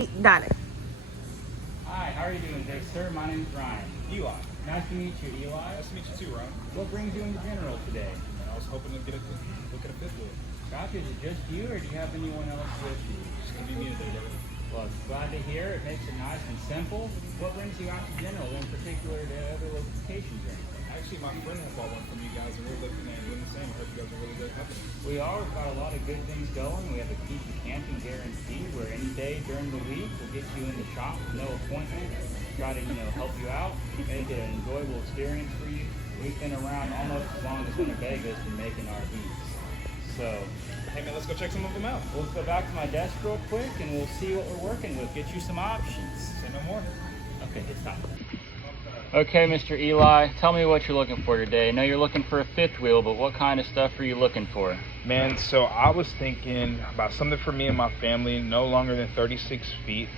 Dale. Hi, how are you doing today, sir? My name's Ryan. Eli. Nice to meet you, Eli. Nice to meet you too, Ryan. What brings you into General today? I was hoping to get a look at a fifth wheel. Gotcha. Is it just you, or do you have anyone else with you? It's gonna be me today, brother. Well, it's glad to hear. It makes it nice and simple. What brings you out to General, in particular to other locations or anything? Actually, my friend had bought one from you guys, and we're looking at doing the same. I heard you guys are really good company. We are. We've got a lot of good things going. We have a keep the camping guarantee, where any day during the week we'll get you in the shop, no appointment. Try to help you out, make it an enjoyable experience for you. We've been around almost as long as Winnebago's been making RVs. So Hey man, let's go check some of them out. we'll go back to my desk real quick and we'll see what we're working with. Get you some options. Say no more. Okay, it's time. Okay, Mr. Eli, tell me what you're looking for today. I know you're looking for a fifth wheel, but what kind of stuff are you looking for? Man, so I was thinking about something for me and my family, no longer than 36 feet.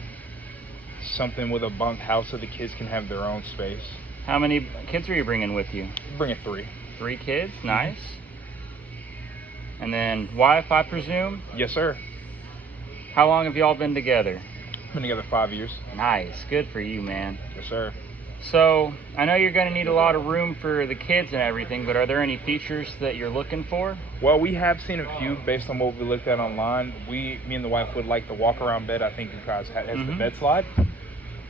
Something with a bunk house so the kids can have their own space. How many kids are you bringing with you? Bring it 3. 3 kids, nice. And then wife, I presume? Yes, sir. How long have y'all been together? Been together 5 years. Nice, good for you, man. Yes, sir. So, I know you're going to need a lot of room for the kids and everything, but are there any features that you're looking for? Well, we have seen a few based on what we looked at online. Me and the wife would like the walk-around bed. I think because it has the bed slide.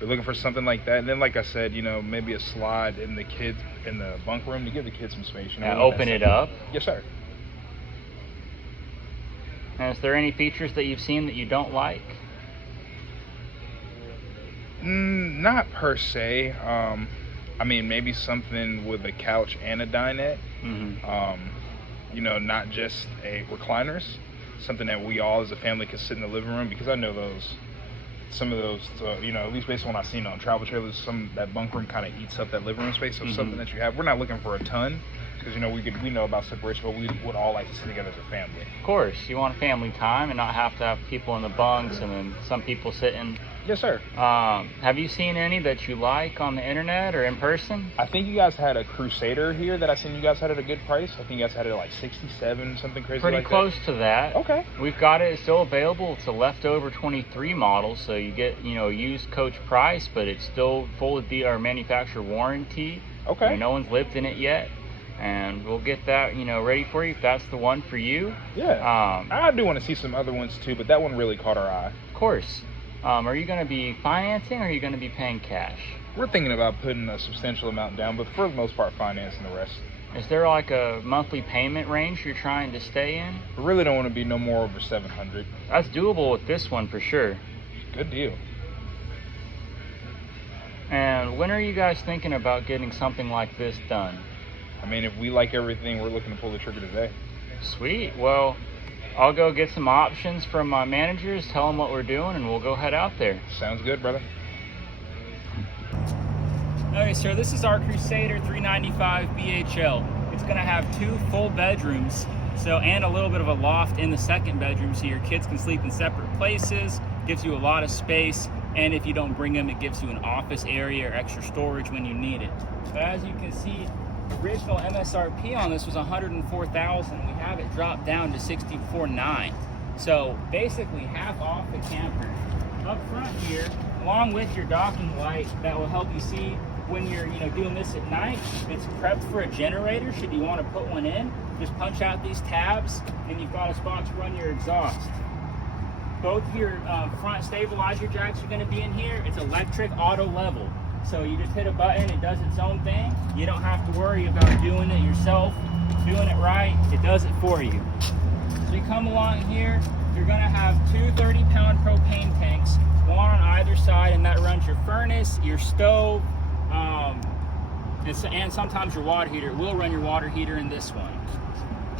We're looking for something like that. And then, like I said, maybe a slide in the kids in the bunk room to give the kids some space. Open it up. Yes, sir. And is there any features that you've seen that you don't like? Not per se. Maybe something with a couch and a dinette. Not just a recliners. Something that we all as a family can sit in the living room, because I know some of those, at least based on what I've seen on travel trailers, that bunk room kind of eats up that living room space. So something that you have. We're not looking for a ton, because we know about separation, but we would all like to sit together as a family. Of course, you want family time and not have to have people in the bunks and then some people sitting. Yes, sir. Have you seen any that you like on the internet or in person? I think you guys had a Crusader here that I seen you guys had at a good price. I think you guys had it at like 67, something crazy Pretty like close to that. Okay. We've got it. It's still available. It's a leftover 23 model, so you get used coach price, but it's still full of our manufacturer warranty. Okay. No one's lived in it yet, and we'll get that ready for you if that's the one for you. Yeah. I do want to see some other ones too, but that one really caught our eye. Of course. Are you going to be financing or are you going to be paying cash? We're thinking about putting a substantial amount down, but for the most part, financing the rest. Is there like a monthly payment range you're trying to stay in? We really don't want to be no more over 700. That's doable with this one for sure. Good deal. And when are you guys thinking about getting something like this done? If we like everything, we're looking to pull the trigger today. Sweet. Well, I'll go get some options from my managers, tell them what we're doing, and we'll go head out there. Sounds good, brother. Okay, sir, this is our Crusader 395 BHL. It's going to have 2 full bedrooms, and a little bit of a loft in the second bedroom, so your kids can sleep in separate places. Gives you a lot of space, and if you don't bring them, it gives you an office area or extra storage when you need it. But as you can see, the original MSRP on this was $104,000. We have it dropped down to $64,900. So basically half off the camper. Up front here, along with your docking light that will help you see when you're doing this at night. It's prepped for a generator should you want to put one in. Just punch out these tabs and you've got a spot to run your exhaust. Both of your front stabilizer jacks are going to be in here. It's electric auto level. So you just hit a button, it does its own thing. You don't have to worry about doing it yourself, doing it right. It does it for you. So you come along here, you're gonna have 2 30-pound propane tanks, one on either side, and that runs your furnace, your stove, and sometimes your water heater. It will run your water heater in this one.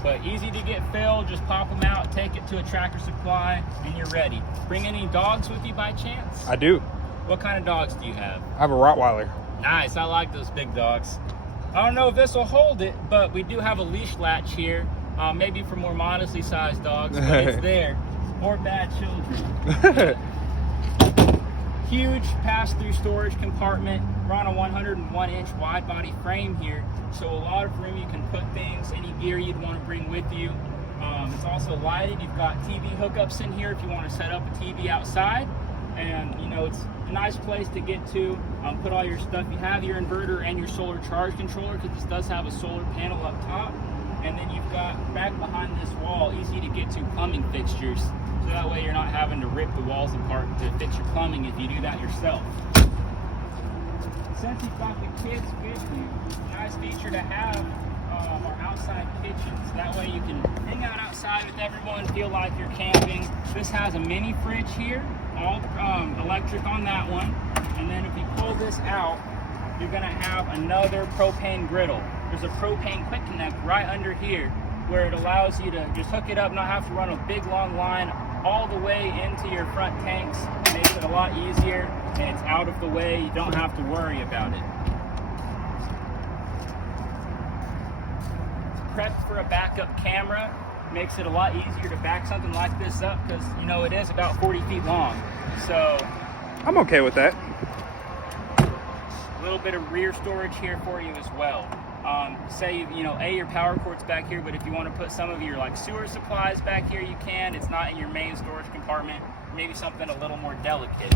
But easy to get filled, just pop them out, take it to a Tractor Supply, and you're ready. Bring any dogs with you by chance? I do. What kind of dogs do you have? I have a Rottweiler. Nice, I like those big dogs. I don't know if this will hold it, but we do have a leash latch here, maybe for more modestly sized dogs, but it's there. Or bad children. Huge pass-through storage compartment. We're on a 101-inch wide body frame here, so a lot of room you can put things, any gear you'd want to bring with you. It's also lighted. You've got TV hookups in here if you want to set up a TV outside. and you know it's a nice place to get to. Put all your stuff. You have your inverter and your solar charge controller, because this does have a solar panel up top. And then you've got back behind this wall, easy to get to plumbing fixtures. So that way you're not having to rip the walls apart to fix your plumbing if you do that yourself. Since you've got the kids with you, nice feature to have are outside kitchens. That way you can hang out outside with everyone, feel like you're camping. This has a mini fridge here, all electric on that one. And then if you pull this out, you're gonna have another propane griddle. There's a propane quick connect right under here where it allows you to just hook it up, not have to run a big long line all the way into your front tanks. It makes it a lot easier, and it's out of the way. You don't have to worry about it. It's prepped for a backup camera. Makes it a lot easier to back something like this up, because you know it is about 40 feet long. So I'm okay with that. a little bit of rear storage here for you as well. Say you know your power cord's back here, but if you want to put some of your like sewer supplies back here, you can. It's not in your main storage compartment. Maybe something a little more delicate.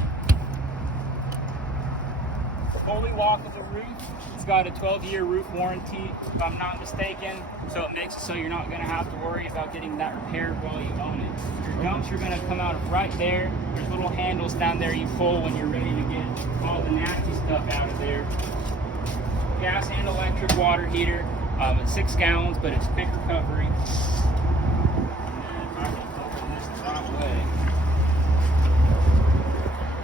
Fully walkable roof. It's got a 12-year roof warranty, if I'm not mistaken. So it makes it so you're not going to have to worry about getting that repaired while you own it. Your dumps are going to come out of right there. There's little handles down there you pull when you're ready to get all the nasty stuff out of there. Gas and electric water heater. It's 6 gallons, but it's quick recovery. And then I can open this the right way.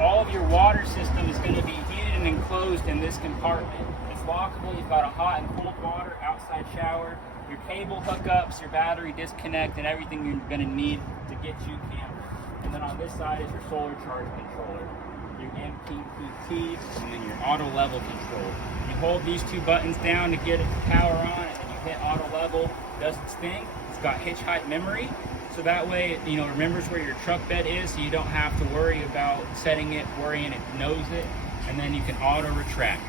All of your water system is going to be heated and enclosed in this compartment. It's lockable. You've got a hot and cold water, outside shower, your cable hookups, your battery disconnect, and everything you're going to need to get you camping. And then on this side is your solar charge controller, your MPPT, and then your auto level control. You hold these 2 buttons down to get it to power on, and then you hit auto level. Does its thing. It's got hitch height memory, so that way it remembers where your truck bed is, so you don't have to worry about setting it, worrying it knows it, and then you can auto retract.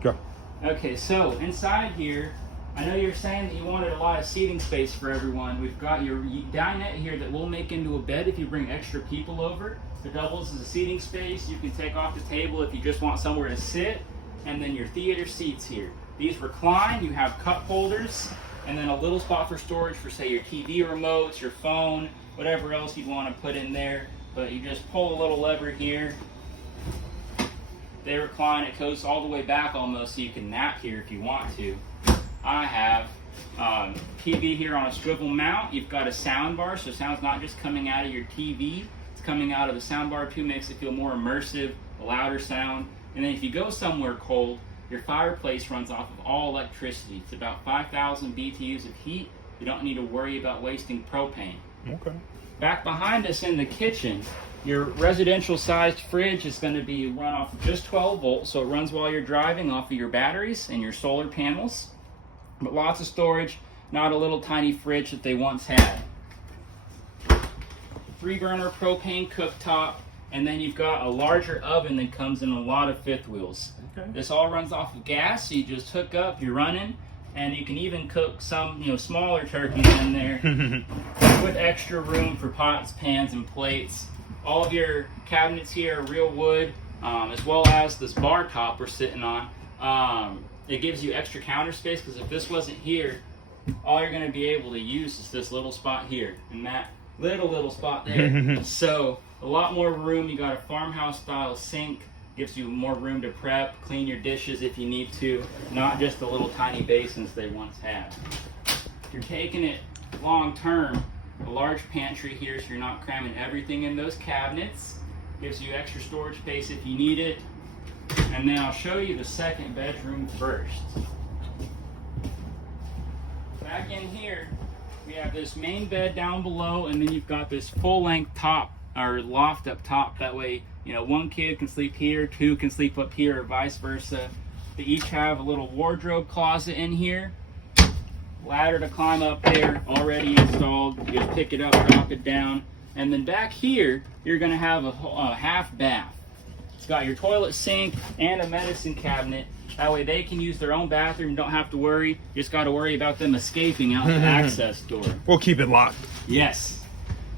Go. Okay, so inside here, I know you're saying that you wanted a lot of seating space for everyone. We've got your dinette here that we'll make into a bed if you bring extra people over. It doubles as a seating space. You can take off the table if you just want somewhere to sit. And then your theater seats here. These recline, you have cup holders, and then a little spot for storage for, say, your TV remotes, your phone, whatever else you'd want to put in there. But you just pull a little lever here. They recline, it goes all the way back almost, so you can nap here if you want to. I have TV here on a swivel mount. You've got a sound bar, so sound's not just coming out of your TV, it's coming out of the sound bar too, makes it feel more immersive, a louder sound. And then if you go somewhere cold, your fireplace runs off of all electricity. It's about 5,000 BTUs of heat. You don't need to worry about wasting propane. Okay. Back behind us in the kitchen, your residential sized fridge is going to be run off of just 12 volts, so it runs while you're driving off of your batteries and your solar panels. But lots of storage, not a little tiny fridge that they once had. 3-burner propane cooktop, and then you've got a larger oven that comes in a lot of fifth wheels. Okay. This all runs off of gas, so you just hook up, you're running, and you can even cook some, smaller turkeys in there with extra room for pots, pans, and plates. All of your cabinets here are real wood, as well as this bar top we're sitting on. It gives you extra counter space, because if this wasn't here, all you're going to be able to use is this little spot here and that little spot there. So a lot more room. You got a farmhouse style sink, gives you more room to prep, clean your dishes if you need to, not just the little tiny basins they once had. If you're taking it long term, a large pantry here, so you're not cramming everything in those cabinets. Gives you extra storage space if you need it. And then I'll show you the second bedroom first. Back in here, we have this main bed down below, and then you've got this full-length top or loft up top. That way, one kid can sleep here, 2 can sleep up here, or vice versa. They each have a little wardrobe closet in here. Ladder to climb up there, already installed. You just pick it up, drop it down. And then back here, you're going to have a half bath. It's got your toilet sink and a medicine cabinet. That way they can use their own bathroom, don't have to worry. You just got to worry about them escaping out the access door. We'll keep it locked. Yes.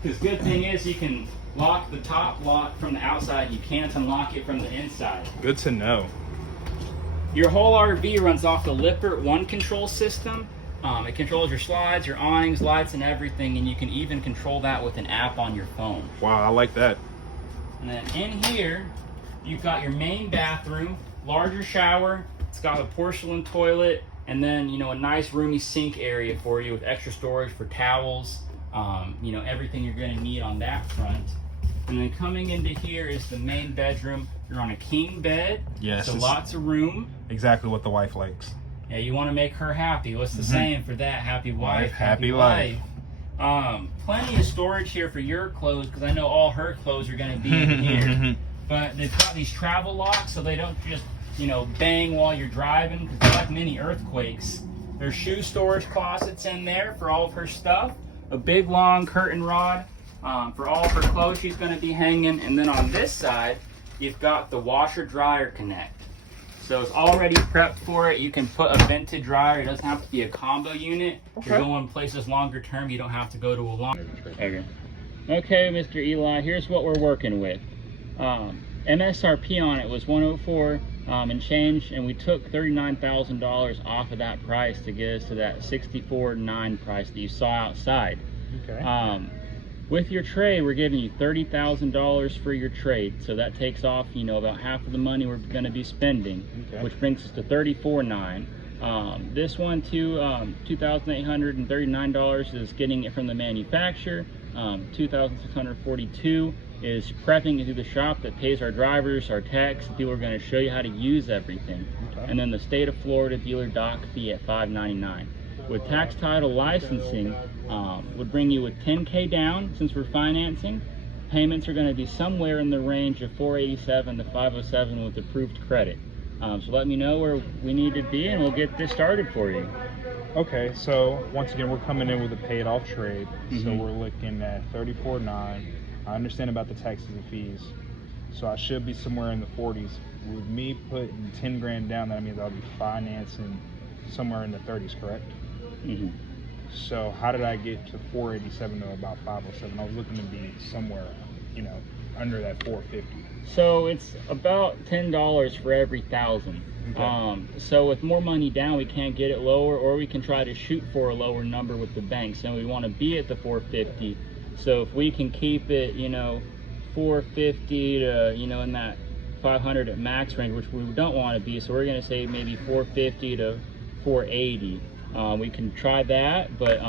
Because good thing is you can lock the top lock from the outside. You can't unlock it from the inside. Good to know. Your whole RV runs off the Lippert One control system. It controls your slides, your awnings, lights, and everything, and you can even control that with an app on your phone. Wow, I like that. And then in here, you've got your main bathroom, larger shower. It's got a porcelain toilet, and then, you know, a nice roomy sink area for you with extra storage for towels. You know, everything you're going to need on that front. And then coming into here is the main bedroom. You're on a king bed, Yes, so it's- lots of room. Exactly what the wife likes. Yeah, you want to make her happy. What's the saying for that? Happy wife, happy life. Plenty of storage here for your clothes, because I know all her clothes are going to be in here. But they've got these travel locks, so they don't just, you know, bang while you're driving, because they're like mini earthquakes. There's shoe storage closets in there for all of her stuff. A big long curtain rod for all of her clothes she's going to be hanging. And then on this side, you've got the washer dryer connect. So it's already prepped for it. You can put a vented dryer. It doesn't have to be a combo unit. If you're going places longer term, you don't have to go to a long. Okay, Mr. Eli, here's what we're working with. MSRP on it was 104 and change, and we took $39,000 off of that price to get us to that $64,900 price that you saw outside. Okay. With your trade, we're giving you $30,000 for your trade, so that takes off, you know, about half of the money we're going to be spending, Okay. which brings us to $34,900. This one too, $2,839 is getting it from the manufacturer. $2,642 is prepping it through the shop that pays our drivers, our techs, and people are going to show you how to use everything. Okay. And then the state of Florida dealer dock fee at $599. With tax title licensing, would bring you with $10K down since we're financing. Payments are going to be somewhere in the range of $487 to $507 with approved credit. So let me know where we need to be, and we'll get this started for you. Okay, so once again, we're coming in with a paid off trade. So Mhm. we're looking at $34,900. I understand about the taxes and fees. So I should be somewhere in the 40s. With me putting 10 grand down, that means I'll be financing somewhere in the 30s, correct? Mm-hmm. So how did I get to 487 to about 507? I was looking to be somewhere, you know, under that 450. So it's about $10 for every 1,000. Okay. So with more money down, we can't get it lower, or we can try to shoot for a lower number with the banks, and we want to be at the 450. So if we can keep it, you know, 450 to, you know, in that 500 at max range, which we don't want to be, so we're going to say maybe 450 to 480. We can try that, but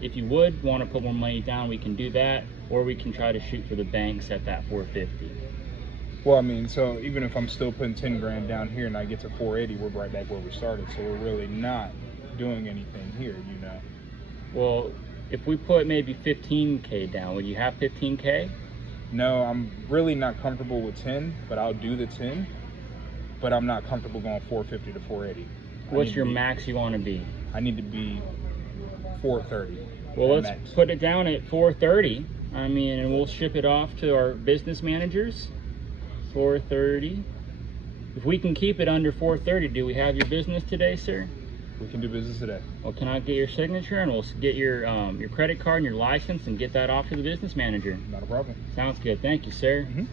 if you would want to put more money down, we can do that, or we can try to shoot for the banks at that 450. Well, I mean, so even if I'm still putting 10 grand down here and I get to 480, we're right back where we started. So we're really not doing anything here, you know. Well, if we put maybe 15K down, would you have 15K? No, I'm really not comfortable with 10, but I'll do the 10. But I'm not comfortable going 450 to 480. What's your max you want to be? I need to be 430. Well, at let's max. put it down at 430. I mean, and we'll ship it off to our business managers. 430. If we can keep it under 430, do we have your business today, sir? We can do business today. Well, can I get your signature, and we'll get your credit card and your license and get that off to the business manager? Not a problem. Sounds good. Thank you, sir. Mhm.